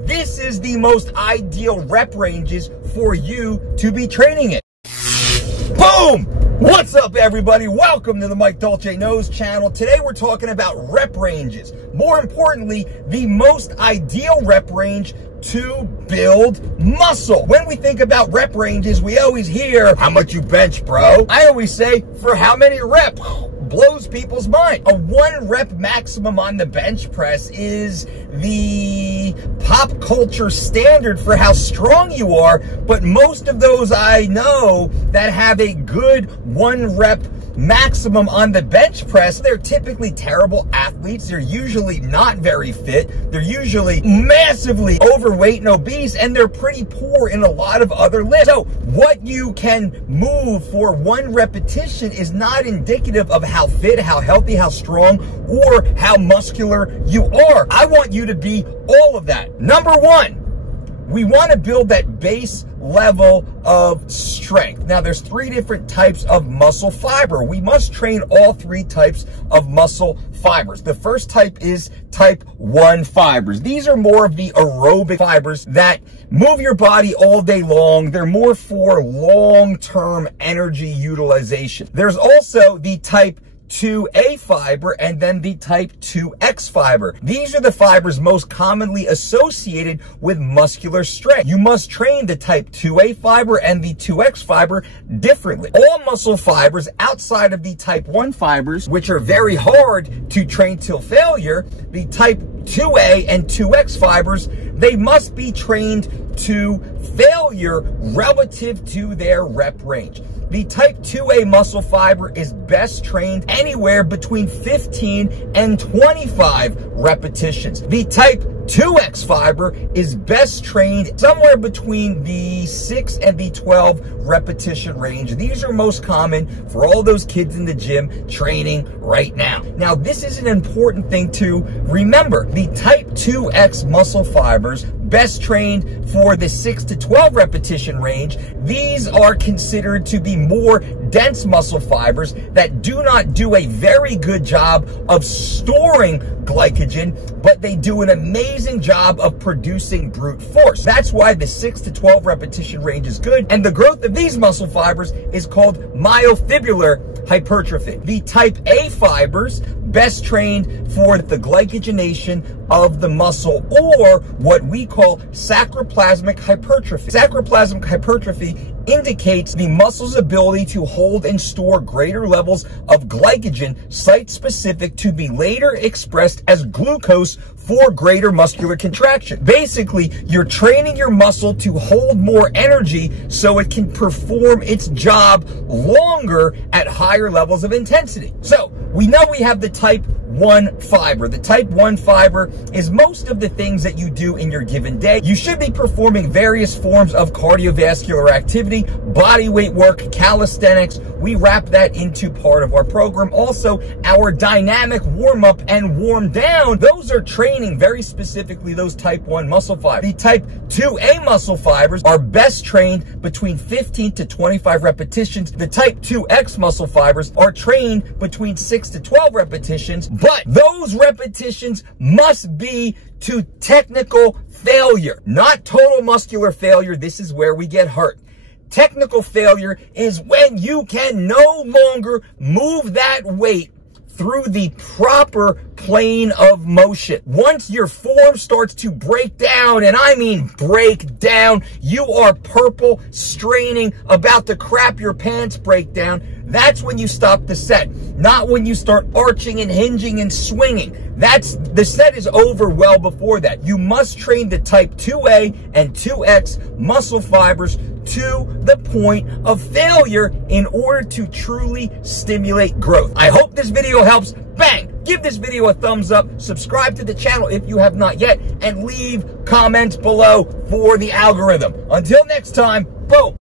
This is the most ideal rep ranges for you to be training in. Boom! What's up, everybody? Welcome to the DOLCEKNOWS channel. Today we're talking about rep ranges. More importantly, the most ideal rep range to build muscle. When we think about rep ranges, we always hear, how much you bench, bro? I always say, for how many reps? Blows people's mind. A 1 rep maximum on the bench press is the pop culture standard for how strong you are, but most of those I know that have a good 1 rep maximum on the bench press, they're typically terrible athletes. They're usually not very fit. They're usually massively overweight and obese, and they're pretty poor in a lot of other lifts. So what you can move for 1 repetition is not indicative of how fit, how healthy, how strong, or how muscular you are. I want you to be all of that. Number 1, we want to build that base level of strength. Now, there's 3 different types of muscle fiber. We must train all 3 types of muscle fibers. The first type is type 1 fibers. These are more of the aerobic fibers that move your body all day long. They're more for long-term energy utilization. There's also the type 2A fiber and then the type 2X fiber. These are the fibers most commonly associated with muscular strength. You must train the type 2A fiber and the 2X fiber differently. All muscle fibers outside of the type 1 fibers, which are very hard to train till failure, the type 2A and 2X fibers, they must be trained to failure relative to their rep range. The type 2A muscle fiber is best trained anywhere between 15 and 25 repetitions. The type 2X fiber is best trained somewhere between the 6 and the 12 repetition range. These are most common for all those kids in the gym training right now. Now, this is an important thing to remember. The type 2X muscle fibers best trained for the 6 to 12 repetition range. These are considered to be more dense muscle fibers that do not do a very good job of storing glycogen, but they do an amazing job of producing brute force. That's why the 6 to 12 repetition range is good, and the growth of these muscle fibers is called myofibular hypertrophy. The type A fibers best trained for the glycogenation of the muscle, or what we call sarcoplasmic hypertrophy. Sarcoplasmic hypertrophy indicates the muscle's ability to hold and store greater levels of glycogen, site-specific, to be later expressed as glucose for greater muscular contraction. Basically, you're training your muscle to hold more energy so it can perform its job longer at higher levels of intensity. So, we know we have the type 1 fiber. The type 1 fiber is most of the things that you do in your given day. You should be performing various forms of cardiovascular activity, body weight work, calisthenics. We wrap that into part of our program. Also, our dynamic warm-up and warm-down, those are training very specifically those type 1 muscle fibers. The type 2A muscle fibers are best trained between 15 to 25 repetitions. The type 2X muscle fibers are trained between 6 to 12 repetitions, but those repetitions must be to technical failure, not total muscular failure. This is where we get hurt. Technical failure is when you can no longer move that weight through the proper plane of motion. Once your form starts to break down, and I mean break down, you are purple, straining, about to crap your pants break down, that's when you stop the set, not when you start arching and hinging and swinging. The set is over well before that. You must train the type 2A and 2X muscle fibers to the point of failure in order to truly stimulate growth. I hope this video helps. Bang! Give this video a thumbs up, subscribe to the channel if you have not yet, and leave comments below for the algorithm. Until next time, boom!